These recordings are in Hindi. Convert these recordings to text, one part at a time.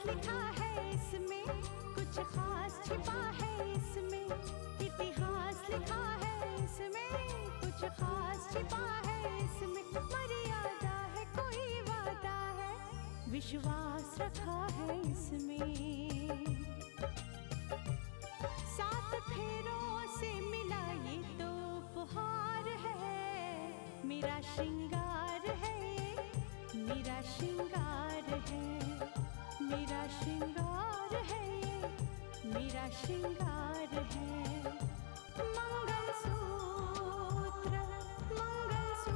इतिहास लिखा है इसमें, कुछ खास छिपा है इसमें। इतिहास लिखा है इसमें, कुछ खास छिपा है इसमें। मर्यादा है कोई वादा है, विश्वास रखा है इसमें। सात फेरों से मिला ये तो उपहार है, मेरा श्रृंगार है, मेरा श्रृंगार है, मेरा श्रृंगार है, मेरा श्रृंगार है। मंगलसूत्र, मंगलसूत्र,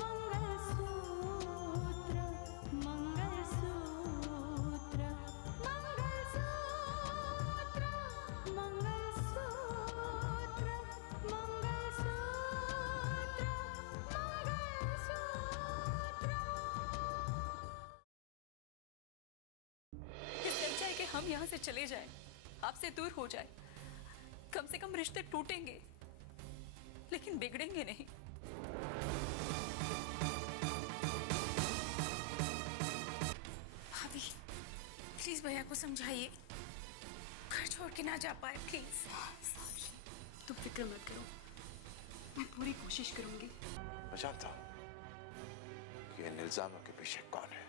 मंगलसूत्र, मंगलसूत्र, मंगलसूत्र, मंगलसूत्र, इससे अच्छा है कि हम यहाँ से चले जाएं, आपसे दूर हो जाएं। कम से कम रिश्ते टूटेंगे लेकिन बिगड़ेंगे नहीं। भाभी प्लीज भैया को समझाइए, घर छोड़ के ना जा पाए प्लीज। साक्षी तुम फिक्र मत करो, मैं पूरी कोशिश करूंगी। मैं जानता हूं कि इन इल्जामों के पीछे कौन है।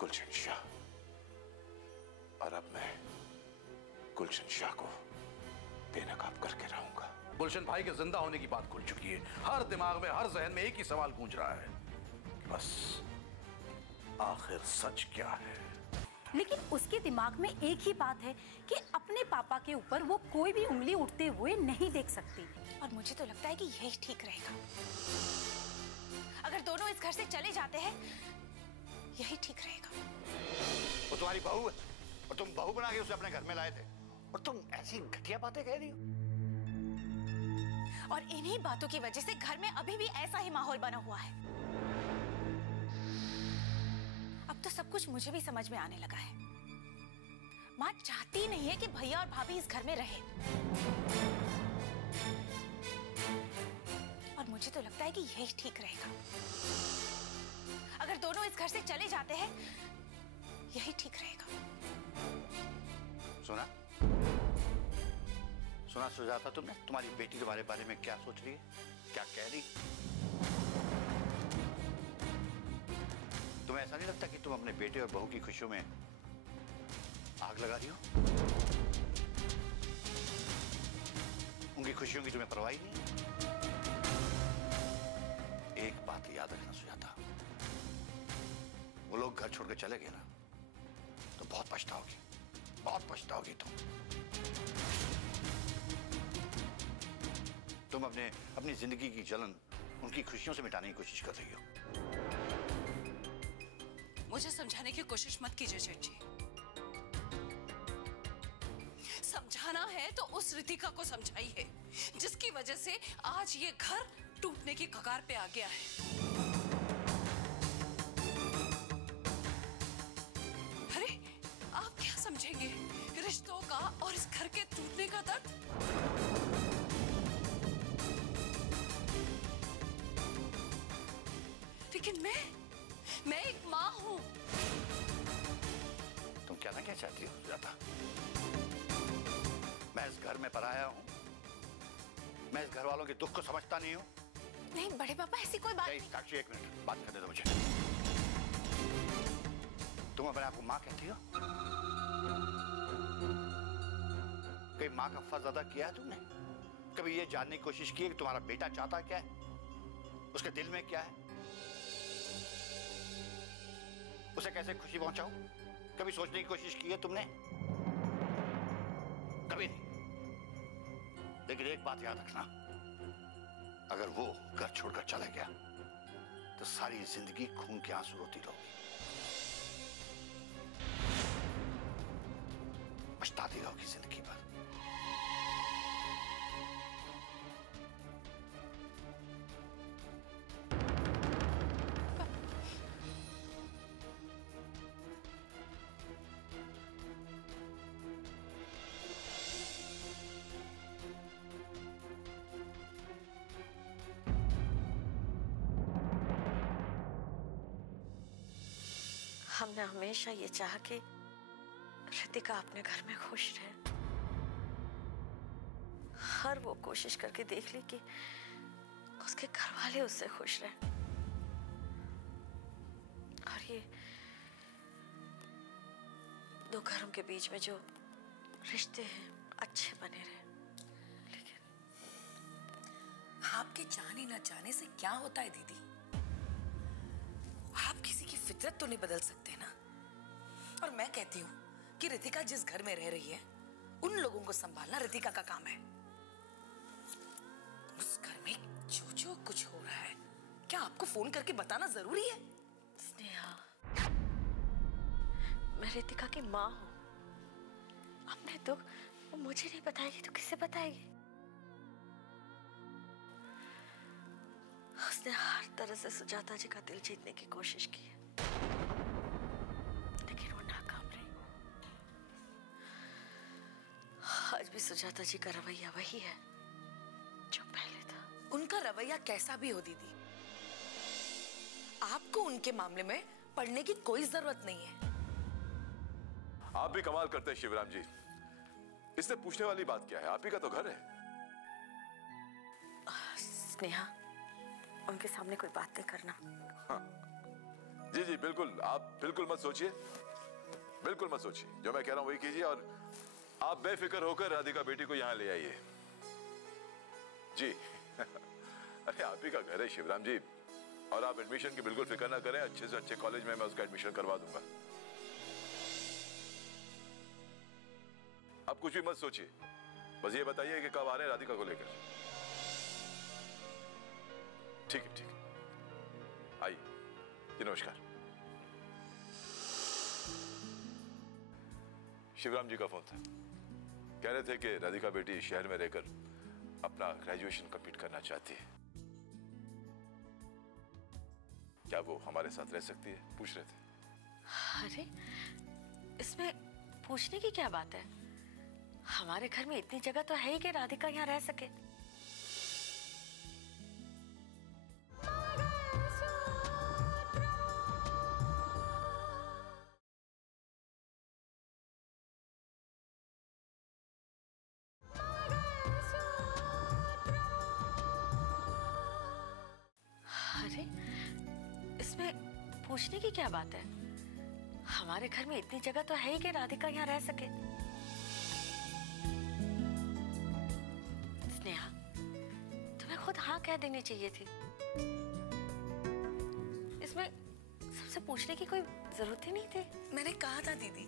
गुलशन शाह। और अब मैं गुलशन शाह को बेनकाब करके रहूंगा। गुलशन भाई के जिंदा होने की बात खुल चुकी है। हर दिमाग में, हर जहन में एक ही सवाल गूंज रहा है, बस आखिर सच क्या है। लेकिन उसके दिमाग में एक ही बात है कि अपने पापा के ऊपर वो कोई भी उंगली उठते हुए नहीं देख सकती। और मुझे तो लगता है कि यही ठीक रहेगा। अगर दोनों इस घर से चले जाते हैं, यही ठीक रहेगा। वो तुम्हारी बहू है और तुम बहू बना के उसे अपने घर में लाए थे, और तुम ऐसी घटिया बातें कह रही हो। और इन्हीं बातों की वजह से घर में अभी भी ऐसा ही माहौल बना हुआ है। अब तो सब कुछ मुझे भी समझ में आने लगा है। माँ चाहती नहीं है कि भैया और भाभी इस घर में रहे। और मुझे तो लगता है कि यही ठीक रहेगा। अगर दोनों इस घर से चले जाते हैं, यही ठीक रहेगा। सुना सुना सुजाता, तुमने तुम्हारी बेटी तुम्हारे बारे में क्या सोच रही है, क्या कह रही? तुम्हें ऐसा नहीं लगता कि तुम अपने बेटे और बहू की खुशियों में आग लगा रही हो? उनकी खुशियों की तुम्हें परवाह ही नहीं? एक बात याद रखना सुजाता, वो लोग घर छोड़ के चले गए ना, तो बहुत पछताओगी, बहुत पछताओगी तुम अपनी जिंदगी की जलन उनकी खुशियों से मिटाने की कोशिश कर रही हो। मुझे समझाने की कोशिश मत कीजिए जेठ जी। समझाना है तो उस रितिका को समझाइए जिसकी वजह से आज ये घर टूटने की कगार पे आ गया है। अरे आप क्या समझेंगे रिश्तों का और इस घर के टूटने का दर्द? लेकिन मैं एक माँ हूँ। तुम क्या ना क्या चाहती हो सुजाता? मैं इस घर में पराया हूँ, मैं इस घर वालों के दुख को समझता नहीं हूँ। नहीं बड़े पापा, ऐसी कोई बात नहीं। साक्षी एक मिनट बात करने दो मुझे। तुम अपने आप को माँ कहती हो? कभी माँ का फर्ज अदा किया है तुमने? कभी ये जानने की कोशिश की है कि तुम्हारा बेटा चाहता क्या है, उसके दिल में क्या है, उसे कैसे खुशी पहुंचाऊं? कभी सोचने की कोशिश की है तुमने? कभी नहीं। लेकिन एक बात याद रखना, अगर वो घर छोड़कर चला गया तो सारी जिंदगी खून के आंसू रोती रहोगी, पछताती रहोगी जिंदगी भर। हमने हमेशा ये चाहा कि रितिका अपने घर में खुश रहे। हर वो कोशिश करके देख ली कि उसके घर वाले उससे खुश रहे, और ये दो घरों के बीच में जो रिश्ते हैं अच्छे बने रहे। आपके जाने न जाने से क्या होता है दीदी? आप किसी की फितरत तो नहीं बदल सकते ना। और मैं कहती हूँ कि रितिका जिस घर में रह रही है उन लोगों को संभालना रितिका का काम है। उस घर में जो जो कुछ हो रहा है क्या आपको फोन करके बताना जरूरी है? स्नेहा, मैं रितिका की माँ हूँ। अपने दुख वो मुझे नहीं बताएगी तो किसे बताएगी? उसने हर तरह से सुजाता जी का दिल जीतने की कोशिश की है, लेकिन वो नाकाम रही। आज भी सुजाता जी का रवैया वही है जो पहले था। उनका रवैया कैसा भी हो दीदी, आपको उनके मामले में पढ़ने की कोई जरूरत नहीं है। आप भी कमाल करते हैं शिवराम जी। इससे पूछने वाली बात क्या है? आप ही का तो घर है। स्नेहा, उनके सामने कोई बात नहीं करना। हाँ। जी जी बिल्कुल, आप बिल्कुल मत सोचिए, बिल्कुल मत सोचिए। जो मैं कह रहा हूं वही कीजिए, और आप बेफिक्र होकर राधिका बेटी को यहां ले आइए। जी अरे आप ही का घर है शिवराम जी, और आप एडमिशन की बिल्कुल फिक्र ना करें। अच्छे से अच्छे कॉलेज में मैं उसका एडमिशन करवा दूंगा। आप कुछ भी मत सोचिए, बस ये बताइए कि कब आ रहे हैं राधिका को लेकर। ठीक है ठीक है, आइए जी। नमस्कार। शिवराम जी का फोन था, कह रहे थे कि राधिका बेटी शहर में रहकर अपना ग्रेजुएशन कंप्लीट करना चाहती है। क्या वो हमारे साथ रह सकती है, पूछ रहे थे। अरे इसमें पूछने की क्या बात है? हमारे घर में इतनी जगह तो है ही कि राधिका यहाँ रह सके। अरे इसमें पूछने की क्या बात है? हमारे घर में इतनी जगह तो है ही कि राधिका यहाँ रह सके। स्नेहा, तुम्हें खुद हाँ कह देनी चाहिए थी। इसमें सबसे पूछने की कोई जरूरत ही नहीं थी। मैंने कहा था दीदी,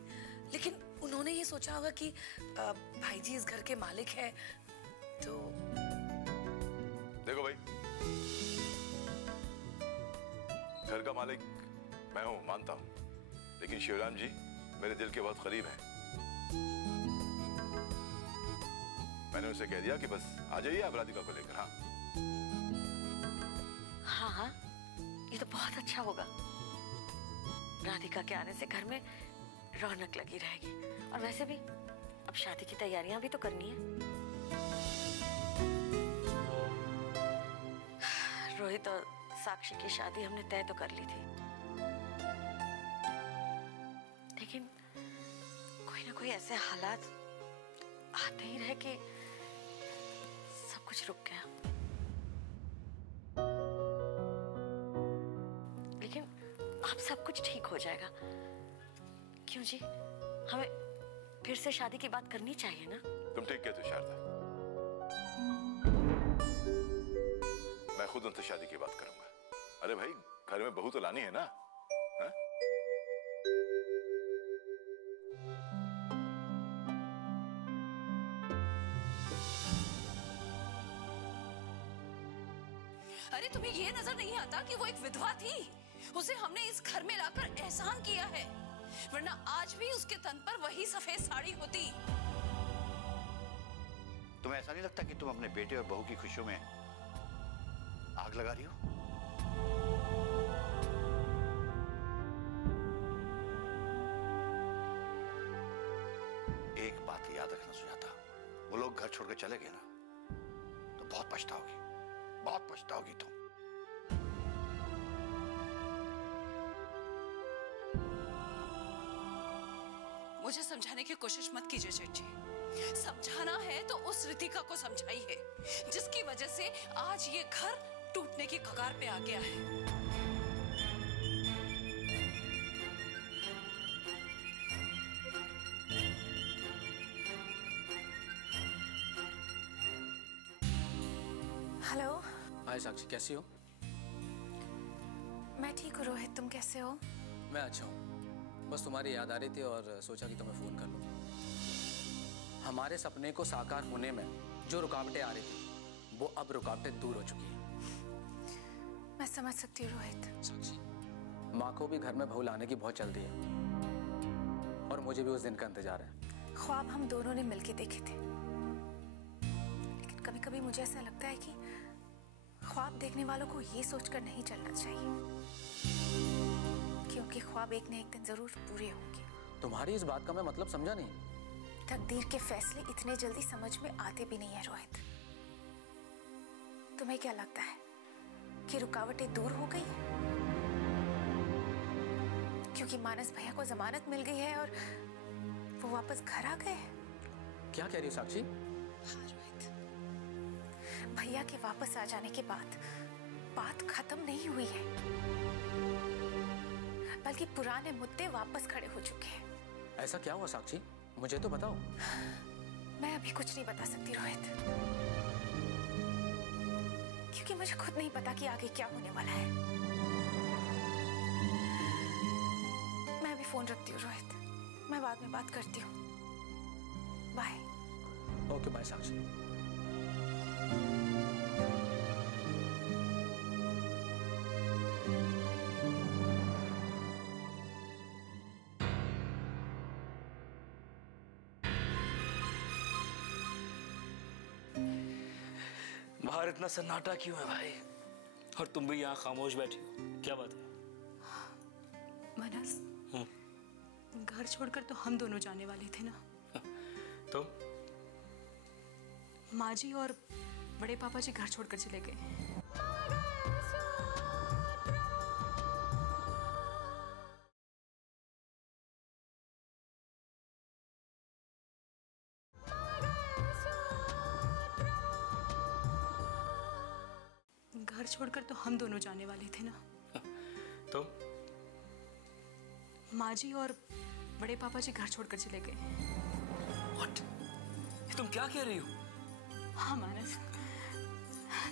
लेकिन उन्होंने ये सोचा होगा कि भाई जी इस घर के मालिक हैं, तो देखो भाई, घर का मालिक मैं हूं, मानता हूं, लेकिन शिवराम जी मेरे दिल के बहुत करीब हैं। मैंने उनसे कह दिया कि बस आ जाइए आप राधिका को लेकर। हाँ हाँ हाँ, ये तो बहुत अच्छा होगा। राधिका के आने से घर में रौनक लगी रहेगी, और वैसे भी अब शादी की तैयारियां भी तो करनी है। रोहित और साक्षी की शादी हमने तय तो कर ली थी, लेकिन कोई ना कोई ऐसे हालात आते ही रहे कि सब कुछ रुक गया। लेकिन अब सब कुछ ठीक हो जाएगा। क्यों जी, हमें फिर से शादी की बात करनी चाहिए ना? तुम ठीक कहते हो शारदा, मैं खुद उनसे शादी की बात करूंगा। अरे भाई, घर में बहू तो लानी है ना। हा? अरे तुम्हें ये नजर नहीं आता कि वो एक विधवा थी? उसे हमने इस घर में लाकर एहसान किया है, वरना आज भी उसके तन पर वही सफेद साड़ी होती। तुम्हें ऐसा नहीं लगता कि तुम अपने बेटे और बहू की खुशियों में आग लगा रही हो? एक बात याद रखना सुजाता, वो लोग घर छोड़कर चले गए ना तो बहुत पछताओगी, बहुत पछताओगी तुम। मुझे समझाने की कोशिश मत कीजिए सेठ जी। समझाना है तो उस रितिका को समझाइए जिसकी वजह से आज ये घर टूटने की कगार पे आ गया है। हेलो। हाय साक्षी, कैसी हो? मैं ठीक हूँ रोहित, तुम कैसे हो? मैं अच्छा हूँ, बस तुम्हारी याद आ रही थी और सोचा कि तुम्हें फ़ोन कर लूँ। हमारे सपने को साकार होने में जो रुकावटें आ रही थी वो अब रुकावटें दूर हो चुकी हैं। मैं समझ सकती हूँ रोहित। साक्षी, माँ को भी घर में बहू लाने की बहुत जल्दी है और मुझे भी उस दिन का इंतजार है। ख्वाब हम दोनों ने मिलके देखे थे, लेकिन कभी कभी मुझे ऐसा लगता है कि ख्वाब देखने वालों को ये सोचकर नहीं चलना चाहिए, क्योंकि ख्वाब एक न एक दिन जरूर पूरे होंगे। तुम्हारी इस बात का मैं मतलब समझा नहीं। तकदीर के फैसले इतने जल्दी समझ में आते भी नहीं है रोहित। तुम्हें क्या लगता है कि रुकावटें दूर हो गई है क्योंकि मानस भैया को जमानत मिल गई है और वो वापस घर आ गए हैं? क्या कह रही हो साक्षी? हाँ रोहित, भैया के वापस आ जाने के बाद बात खत्म नहीं हुई है, बल्कि पुराने मुद्दे वापस खड़े हो चुके हैं। ऐसा क्या हुआ साक्षी, मुझे तो बताओ। मैं अभी कुछ नहीं बता सकती रोहित, क्योंकि मुझे खुद नहीं पता कि आगे क्या होने वाला है। मैं अभी फोन रखती हूँ रोहित, मैं बाद में बात करती हूँ। बाय। ओके बाय साक्षी। बाहर इतना सन्नाटा क्यों है भाई? और तुम भी यहाँ खामोश बैठी हो, क्या बात है? मानस, घर छोड़कर तो हम दोनों जाने वाले थे ना। तो माँ जी और बड़े पापा जी घर छोड़कर चले गए। घर छोड़कर तो हम दोनों जाने वाले थे ना। तो माँ जी और बड़े पापा जी घर छोड़कर चले गए। What? तुम क्या कह रही हो? हाँ मानस,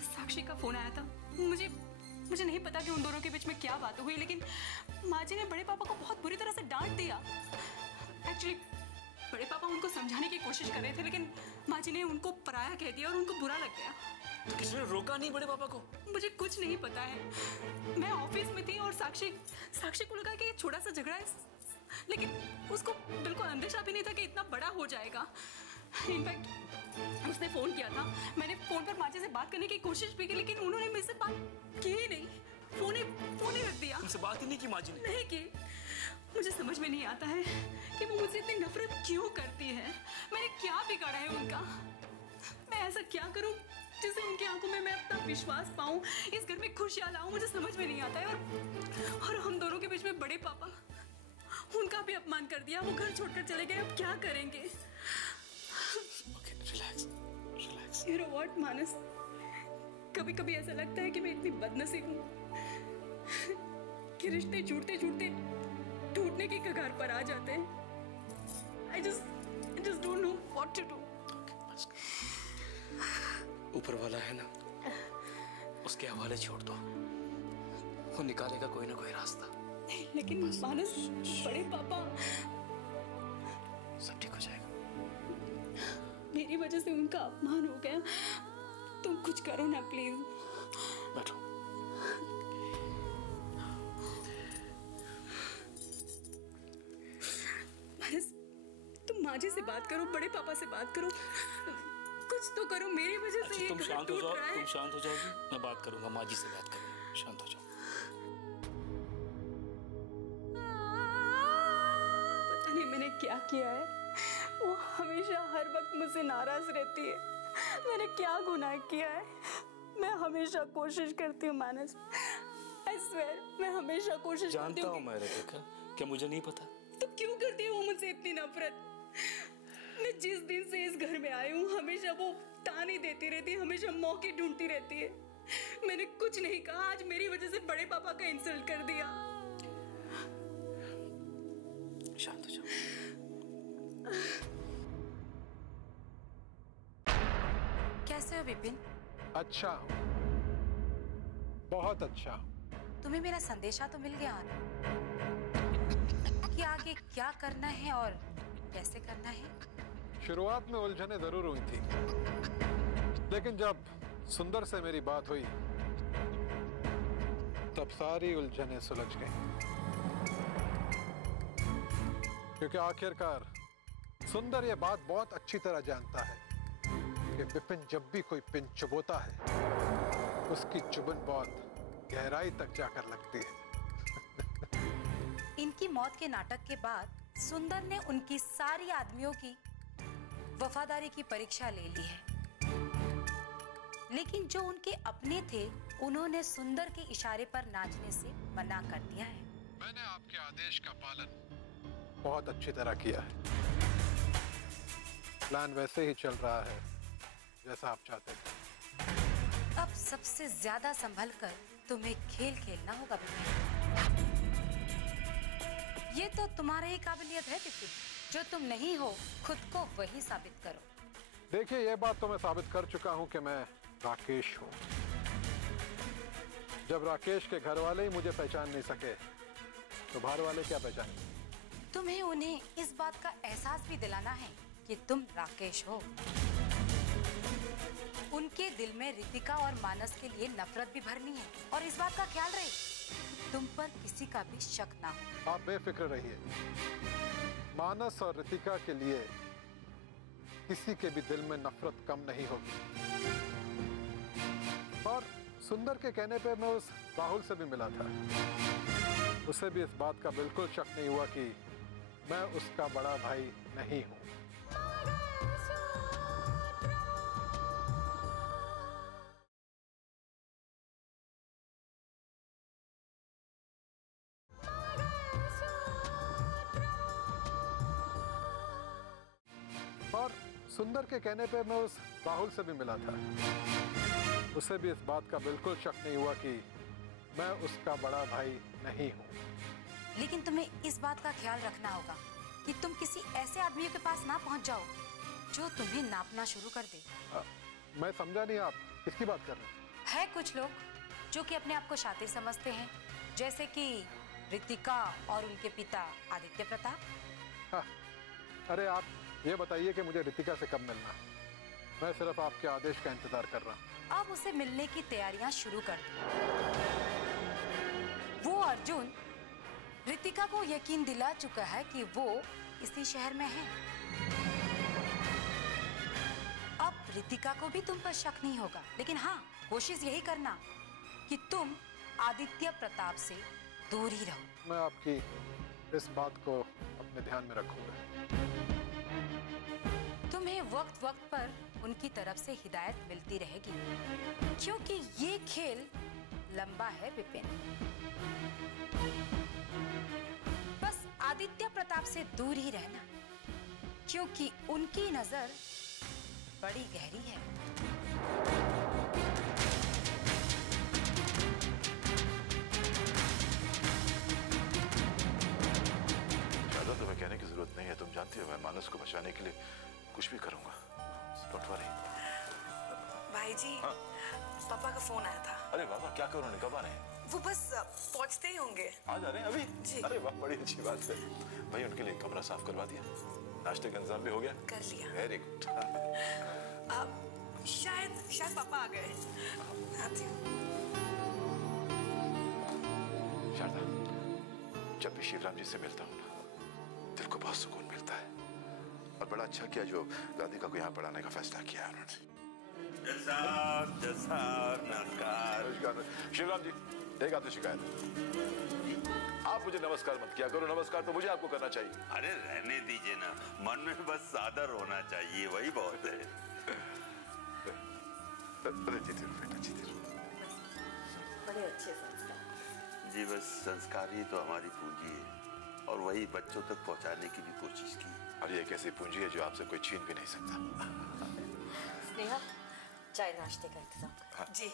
साक्षी का फोन आया था। मुझे नहीं पता कि उन दोनों के बीच में क्या बात हुई, लेकिन माँ जी ने बड़े पापा को बहुत बुरी तरह से डांट दिया। एक्चुअली बड़े पापा उनको समझाने की कोशिश कर रहे थे, लेकिन माँ जी ने उनको पराया कह दिया और उनको बुरा लग गया। तो किसी ने रोका नहीं बड़े पापा को? मुझे कुछ नहीं पता है। मैं ऑफिस में थी और साक्षी को लगा कि ये छोटा सा झगड़ा है, लेकिन उसको बिल्कुल अंदेशा भी नहीं था कि इतना बड़ा हो जाएगा। इनफैक्ट उसने फोन किया था, मैंने फोन पर माँ जी से बात करने की कोशिश भी की, लेकिन उन्होंने मुझसे बात की ही नहीं। फोन ही रख दिया। उनसे बात ही नहीं की माँ जी ने? नहीं की। मुझे समझ में नहीं आता है कि वो मुझसे इतनी नफरत क्यों करती है। मैंने क्या बिगाड़ा है उनका? मैं ऐसा क्या करूं जिससे उनकी आंखों में मैं अपना विश्वास पाऊं, इस घर में खुशियां लाऊं? मुझे समझ में नहीं आता है। और हम दोनों के बीच में बड़े पापा, उनका भी अपमान कर दिया। वो घर छोड़कर चले गए, अब क्या करेंगे? Okay, relax. You know what, मानस, कभी-कभी ऐसा लगता है कि मैं इतनी बदनसीब हूँ कि रिश्ते छूटते टूटने की कगार पर आ जाते हैं। I just don't know what to do. ऊपर वाला है ना, उसके हवाले छोड़ दो, वो निकालेगा कोई ना कोई रास्ता। लेकिन मानस, बड़े पापा, सब ठीक हो जाएगा। मेरी वजह से उनका अपमान हो गया। तुम कुछ करो ना प्लीज। बैठो। मानस, तुम माँ जी से बात करो, बड़े पापा से बात करो, कुछ तो करो। मेरी वजह से ये तुम घर शांत हो टूट जाओ, रहा है। तुम शांत हो जाओगी, मैं बात करूंगा, माँ जी से बात करूंगा। शांत हो जाओ। पता नहीं मैंने क्या किया है, वो हमेशा हर वक्त मुझसे नाराज रहती है। मैंने क्या गुनाह किया है? मैं हमेशा कोशिश करती हूँ मानस, I swear, मैं हमेशा कोशिश करती जानता हूँ हूँ मैं रितिका, क्या मुझे नहीं पता? तो क्यों करती है वो मुझसे इतनी नफरत? मैं जिस दिन से इस घर में आई हूँ हमेशा वो ताने देती रहती है, हमेशा मौके ढूंढती रहती है। मैंने कुछ नहीं कहा, आज मेरी वजह से बड़े पापा का इंसल्ट कर दिया। शांत हो जाओ। कैसे हो विपिन? अच्छा हूँ, बहुत अच्छा हूँ। तुम्हें मेरा संदेशा तो मिल गया ना कि आगे क्या करना है और कैसे करना है? शुरुआत में उलझने जरूर हुई थी, लेकिन जब सुंदर से मेरी बात हुई तब सारी उलझने सुलझ गई। क्योंकि आखिरकार सुंदर ये बात बहुत अच्छी तरह जानता है कि विपिन जब भी कोई पिन चुभोता है उसकी चुभन बहुत गहराई तक जाकर लगती है। इनकी मौत के नाटक के बाद सुंदर ने उनकी सारी आदमियों की वफादारी की परीक्षा ले ली है, लेकिन जो उनके अपने थे उन्होंने सुंदर के इशारे पर नाचने से मना कर दिया है। मैंने आपके आदेश का पालन बहुत अच्छी तरह किया है। प्लान वैसे ही चल रहा है जैसा आप चाहते थे। अब सबसे ज्यादा संभल कर तुम्हें खेल खेलना होगा विपिन। ये तो तुम्हारी ही काबिलियत है विपिन, जो तुम नहीं हो खुद को वही साबित करो। देखिए, ये बात तो मैं साबित कर चुका हूं कि मैं राकेश हूं। जब राकेश के घर वाले ही मुझे पहचान नहीं सके तो बाहर वाले क्या पहचानेंगे? तुम्हें उन्हें इस बात का एहसास भी दिलाना है कि तुम राकेश हो। उनके दिल में रितिका और मानस के लिए नफरत भी भरनी है, और इस बात का ख्याल रहे तुम पर किसी का भी शक ना हो। आप बेफिक्र रहिए, मानस और रितिका के लिए किसी के भी दिल में नफरत कम नहीं होगी। और सुंदर के कहने पे मैं उस राहुल से भी मिला था, उसे भी इस बात का बिल्कुल शक नहीं हुआ कि मैं उसका बड़ा भाई नहीं हूं। और सुंदर के कहने पे मैं उस राहुल से भी मिला था, उसे भी इस बात का बिल्कुल शक नहीं हुआ कि मैं उसका बड़ा भाई नहीं हूं। लेकिन तुम्हें इस बात का ख्याल रखना होगा कि तुम किसी ऐसे आदमी के पास ना पहुंच जाओ जो तुम्हें नापना शुरू कर दे। मैं समझा नहीं, आप किसकी बात कर रहे हैं? है कुछ लोग जो कि अपने आप को शातिर समझते हैं, जैसे कि रितिका और उनके पिता आदित्य प्रताप। अरे आप ये बताइए कि मुझे रितिका से कब मिलना है? मैं सिर्फ आपके आदेश का इंतजार कर रहा हूँ। अब उसे मिलने की तैयारियां शुरू कर दो। वो अर्जुन रितिका को यकीन दिला चुका है कि वो इसी शहर में है। अब रितिका को भी तुम पर शक नहीं होगा, लेकिन हाँ, कोशिश यही करना कि तुम आदित्य प्रताप से दूर ही रहो। मैं आपकी इस बात को अपने ध्यान में रखूंगा। तुम्हें वक्त वक्त पर उनकी तरफ से हिदायत मिलती रहेगी, क्योंकि ये खेल लंबा है विपिन। बस आदित्य प्रताप से दूर ही रहना, क्योंकि उनकी नजर बड़ी गहरी है। ज्यादा तुम्हें कहने की जरूरत नहीं है, तुम जानती हो मैं मानस को बचाने के लिए कुछ भी करूंगा। Don't worry. भाई जी, हाँ? पापा का फोन आया था। अरे बाबा, क्या करो, कब आ रहे हैं? वो बस पहुंचते ही होंगे। आ जा रहे हैं अभी जी। अरे वाह, बड़ी अच्छी बात है। भाई उनके लिए कमरा साफ करवा दिया, नाश्ते का इंतजाम भी हो गया? कर लिया। Very good. शायद पापा आ गए। आती हूँ। शारदा, जब भी शिवराम जी से मिलता हूँ ना, दिल को बहुत सुकून मिलता है। और बड़ा अच्छा किया जो राधिका को यहाँ पढ़ाने का फैसला किया है उन्होंने। नमस्कार। शिवराम जी, एक आधी शिकायत। आप मुझे नमस्कार मत किया करो, नमस्कार तो मुझे आपको करना चाहिए। अरे रहने दीजिए ना, मन में बस सादर होना चाहिए, वही बहुत है। अरे जीते रहो बेटा, जीते रहो। बड़े अच्छे संस्कार। जी बस संस्कार ही तो हमारी पूंजी है। और वही बच्चों तक पहुंचाने की भी कोशिश की। और ये एक ऐसी पूंजी है जो आपसे कोई छीन भी नहीं सकता। स्नेहा, चाय नाश्ते का इंतजाम कर। जी,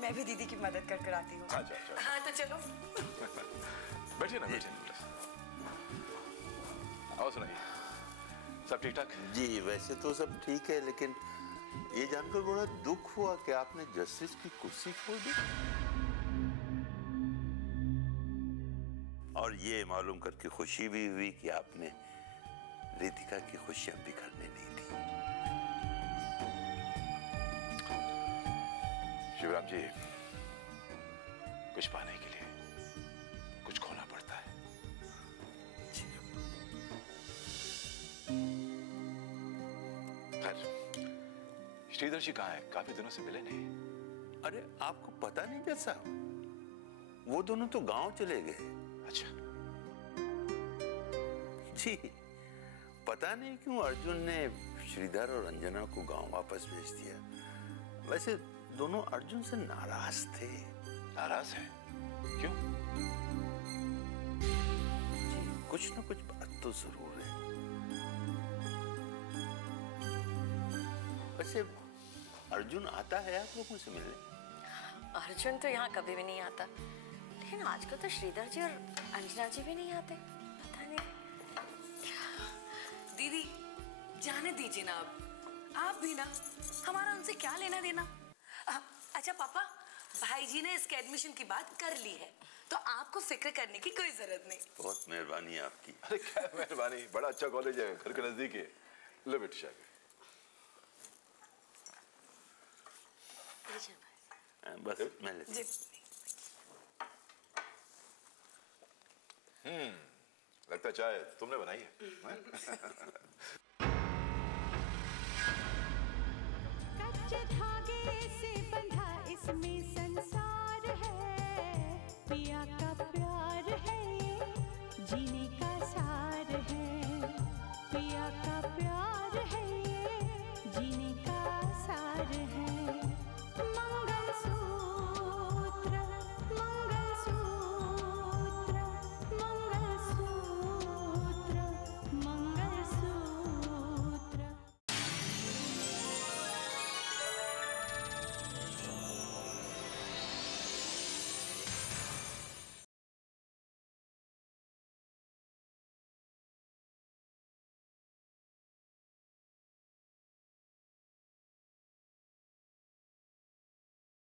मैं भी दीदी की मदद कर आती हूँ। हाँ, जाओ। हाँ तो चलो। बैठिए ना, बैठिए। आओ, सुनाइए, सब ठीक ठाक? जी वैसे तो सब ठीक है, लेकिन ये जानकर बड़ा दुख हुआ कि आपने जस्टिस की कुर्सी छोड़ दी और ये मालूम करके खुशी भी हुई कि आपने रितिका की खुशियां बिखरने नहीं दी। शिवराम जी, कुछ पाने के लिए कुछ खोना पड़ता है। खैर, श्रीधर जी कहाँ है? काफी दिनों से मिले नहीं। अरे आपको पता नहीं जैसा, वो दोनों तो गांव चले गए। अच्छा। जी, पता नहीं क्यों अर्जुन ने श्रीधर और अंजना को गांव वापस भेज दिया। वैसे दोनों अर्जुन से नाराज थे। नाराज है? क्यों? जी, कुछ न कुछ बात तो जरूर है। वैसे अर्जुन आता है आप लोगों से मिलने? अर्जुन तो यहाँ कभी भी नहीं आता, लेकिन आजकल तो श्रीधर जी और अंजना जी भी नहीं आते। पता नहीं। दीदी जाने दीजिए ना, आप भी ना, हमारा उनसे क्या लेना देना। अच्छा पापा, भाई जी ने इसके एडमिशन की बात कर ली है, तो आपको फिक्र करने की कोई जरूरत नहीं। बहुत मेहरबानी है आपकी। अरे क्या मेहरबानी, बड़ा अच्छा कॉलेज है, घर के नजदीक है। लो बेटा शायद। बस मैं लेता हूं। लगता चाय तुमने बनाई है। कच्चे धागे से बंधा इसमें संसार है, पिया